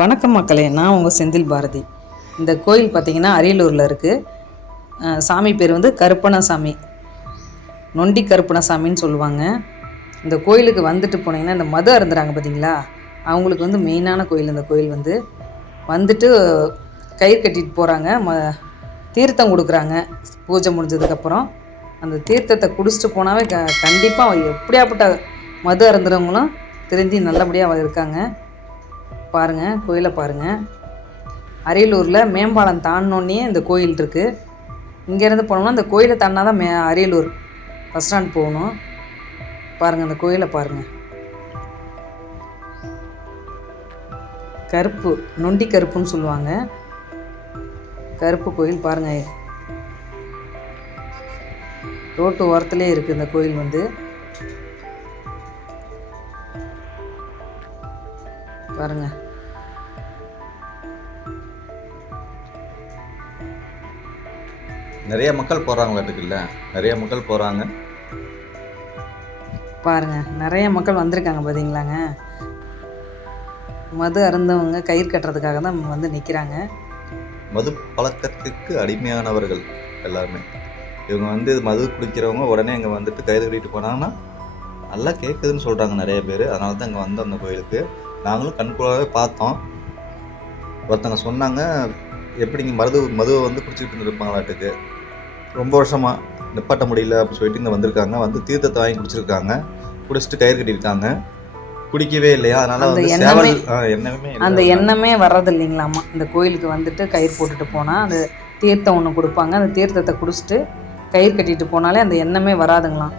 வணக்கம் மக்களே, நான் உங்கள் செந்தில் பாரதி. இந்த கோயில் பார்த்திங்கன்னா அரியலூரில் இருக்குது. சாமி பேர் வந்து கருப்பணசாமி, நொண்டி கருப்பணசாமின்னு சொல்லுவாங்க. இந்த கோயிலுக்கு வந்துட்டு போனீங்கன்னா இந்த மது அருந்துறாங்க பார்த்தீங்களா, அவங்களுக்கு வந்து மெயினான கோயில். இந்த கோயில் வந்துட்டு கயிறு கட்டிட்டு போகிறாங்க, தீர்த்தம் கொடுக்குறாங்க. பூஜை முடிஞ்சதுக்கப்புறம் அந்த தீர்த்தத்தை குடிச்சிட்டு போனாவே கண்டிப்பாக எப்படியாப்பட்ட மது அருந்துறவங்களும் திருந்தி நல்லபடியாக இருக்காங்க. பாருங்கள், கோயிலை பாருங்கள். அரியலூரில் மேம்பாலம் தாண்டினோன்னே இந்த கோயில் இருக்குது. இங்கேருந்து போனோம்னா இந்த கோயிலை தாண்டினா தான் அரியலூர் பஸ் ஸ்டாண்ட் போகணும். பாருங்கள், இந்த கோயிலை பாருங்கள். கருப்பு, நொண்டி கருப்புன்னு சொல்லுவாங்க. கருப்பு கோயில் பாருங்கள், ரோட்டு ஓரத்துலேயே இருக்குது இந்த கோயில் பாருங்க. நிறைய மக்கள் போகிறாங்களாட்டுக்குல்ல, நிறைய மக்கள் போகிறாங்க பாருங்க, நிறைய மக்கள் வந்திருக்காங்க பார்த்தீங்களாங்க. மது அருந்தவங்க கயிறு கட்டுறதுக்காக தான் நிற்கிறாங்க. மது பழக்கத்துக்கு அடிமையானவர்கள் எல்லாருமே. இவங்க மது குடிக்கிறவங்க உடனே இங்கே வந்துட்டு கயிறு கட்டிட்டு போனாங்கன்னா நல்லா கேட்குதுன்னு சொல்கிறாங்க நிறைய பேர். அதனால தான் இங்கே வந்தோம் அந்த கோயிலுக்கு. நாங்களும் கண்கூடாகவே பார்த்தோம். ஒருத்தங்க சொன்னாங்க, எப்படிங்க மதுவை குடிச்சிக்கிட்டு இருப்பாங்களாட்டுக்கு, ரொம்ப வருஷமாக நிப்பாட்ட முடியல அப்படின்னு சொல்லிட்டு இங்கே வந்திருக்காங்க. தீர்த்தத்தை வாங்கி குடிச்சிருக்காங்க, குடிச்சிட்டு கயிறு கட்டியிருக்காங்க. குடிக்கவே இல்லையா, அதனால அந்த எண்ணமே வர்றது இல்லைங்களாம்மா. இந்த கோயிலுக்கு கயிறு போட்டுட்டு போனால் அந்த தீர்த்தம் ஒன்று கொடுப்பாங்க. அந்த தீர்த்தத்தை குடிச்சிட்டு கயிறு கட்டிட்டு போனாலே அந்த எண்ணமே வராதுங்களாம்.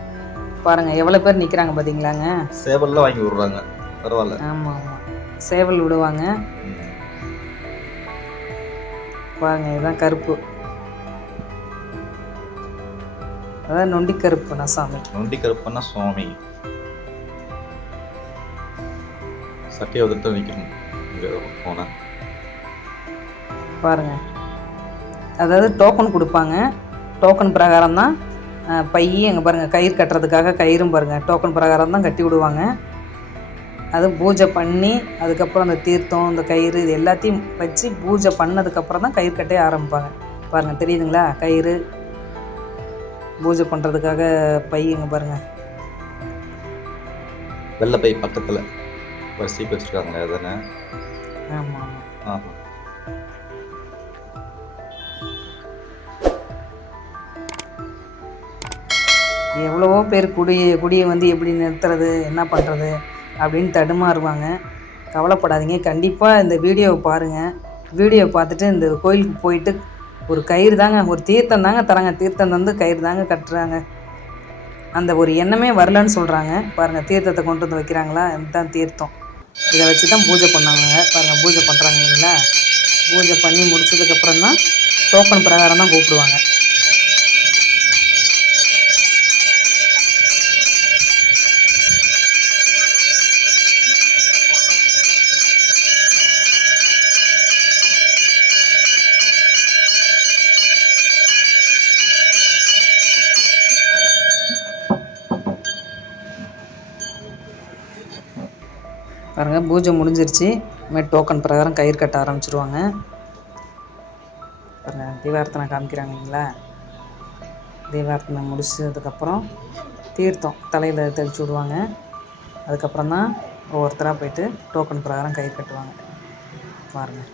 பாருங்கள், எவ்வளோ பேர் நிற்கிறாங்க பார்த்தீங்களாங்க. சேவல்லாம் வாங்கி விடுறாங்க, பரவாயில்ல. ஆமாம் ஆமாம், சேவல் விடுவாங்க. பாருங்க, இதுதான் கருப்பு, அதான் நொண்டி கருப்பண்ண சாமி. நொண்டி கருப்பண்ண சுவாமி சட்டையை வந்துட்டு நிற்கணும் போன பாருங்க. அதாவது டோக்கன் கொடுப்பாங்க. டோக்கன் பிரகாரம் தான் அங்கே பாருங்கள், கயிறு கட்டுறதுக்காக கயிறும் பாருங்கள், டோக்கன் பிரகாரம் தான் கட்டி விடுவாங்க. அது பூஜை பண்ணி அதுக்கப்புறம் அந்த தீர்த்தம், இந்த கயிறு, இது எல்லாத்தையும் வச்சு பூஜை பண்ணதுக்கப்புறம் தான் கயிறு கட்டே ஆரம்பிப்பாங்க. பாருங்கள், தெரியுதுங்களா? கயிறு பூஜை பண்ணுறதுக்காக இங்கே பாருங்கள், வெள்ளை பை பக்கத்தில் வரிசைக்கு வச்சுருக்காங்களே அதானே? ஆமாம் ஆமாம். எவ்வளவோ பேர் குடியை எப்படி நிறுத்துறது, என்ன பண்ணுறது அப்படின்னு தடுமாறுவாங்க. கவலைப்படாதீங்க, கண்டிப்பாக இந்த வீடியோவை பாருங்கள். வீடியோ பார்த்துட்டு இந்த கோயிலுக்கு போயிட்டு ஒரு கயிறு தாங்க, ஒரு தீர்த்தம் தாங்க தராங்க, தீர்த்தம் தந்து கயிறு தாங்க கட்டுறாங்க. அந்த ஒரு எண்ணமே வரலன்னு சொல்கிறாங்க. பாருங்கள், தீர்த்தத்தை கொண்டு வந்து வைக்கிறாங்களா, இதுதான் தீர்த்தம். இதை வச்சு தான் பூஜை பண்ணாங்க. பாருங்கள், பூஜை பண்ணுறாங்க இல்லைங்களா? பூஜை பண்ணி முடிச்சதுக்கப்புறம் தான் டோக்கன் பிரகாரம் தான் கூப்பிடுவாங்க. பாருங்கள், பூஜை முடிஞ்சிருச்சு. இனிமேல் டோக்கன் பிரகாரம் கயிறு கட்ட ஆரம்பிச்சிருவாங்க. பாருங்கள், தீபார்த்தனை காமிக்கிறாங்க இல்லைங்களா? தீபார்த்தனை முடிச்சதுக்கப்புறம் தீர்த்தம் தலையில் தெளிச்சு விடுவாங்க. அதுக்கப்புறம் தான் ஒவ்வொருத்தராக போயிட்டு டோக்கன் பிரகாரம் கயிறு கட்டுவாங்க. பாருங்கள்,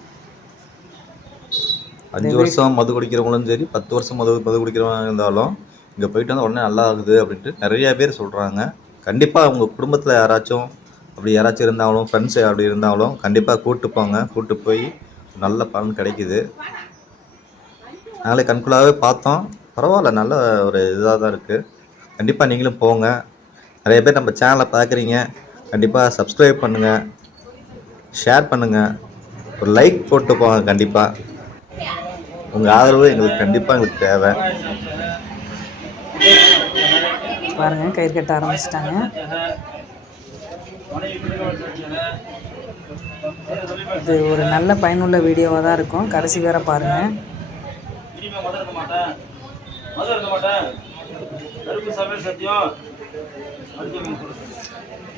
5 வருஷம் மது குடிக்கிறவங்களும் சரி, 10 வருஷம் மது குடிக்கிறவங்க இருந்தாலும் இங்கே போயிட்டு வந்து உடனே நல்லா ஆகுது அப்படின்ட்டு நிறைய பேர் சொல்கிறாங்க. கண்டிப்பாக அவங்க குடும்பத்தில் யாராச்சும் இருந்தாலும், ஃப்ரெண்ட்ஸ் அப்படி இருந்தாலும் கண்டிப்பாக கூப்பிட்டு போய் நல்ல பலன் கிடைக்கிது. நாங்களே கண்குள்ளாகவே பார்த்தோம். பரவாயில்ல, நல்ல ஒரு இதாக தான் இருக்குது. கண்டிப்பாக நீங்களும் போங்க. நிறைய பேர் நம்ம சேனலை பார்க்குறீங்க, கண்டிப்பாக சப்ஸ்கிரைப் பண்ணுங்கள், ஷேர் பண்ணுங்கள், ஒரு லைக் போட்டு போங்க. கண்டிப்பாக உங்கள் ஆதரவு எங்களுக்கு தேவை. பாருங்கள், கயிறு கட்ட ஆரம்பிச்சிட்டாங்க. இது ஒரு நல்ல பயனுள்ள வீடியோவாக தான் இருக்கும். கடைசி வேற பாருங்கள்.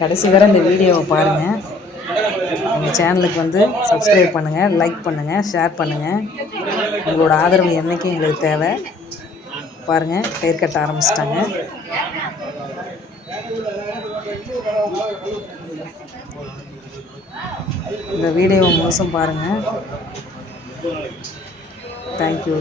கடைசி வரை இந்த வீடியோவை பாருங்கள். எங்கள் சேனலுக்கு வந்து சப்ஸ்கிரைப் பண்ணுங்கள், லைக் பண்ணுங்கள், ஷேர் பண்ணுங்கள். உங்களோட ஆதரவு என்றைக்கும் எங்களுக்கு தேவை. பாருங்கள், கயிறு கட்ட ஆரம்பிச்சிட்டாங்க. இந்த வீடியோவை முழுசும் பாருங்கள். தேங்க்யூ.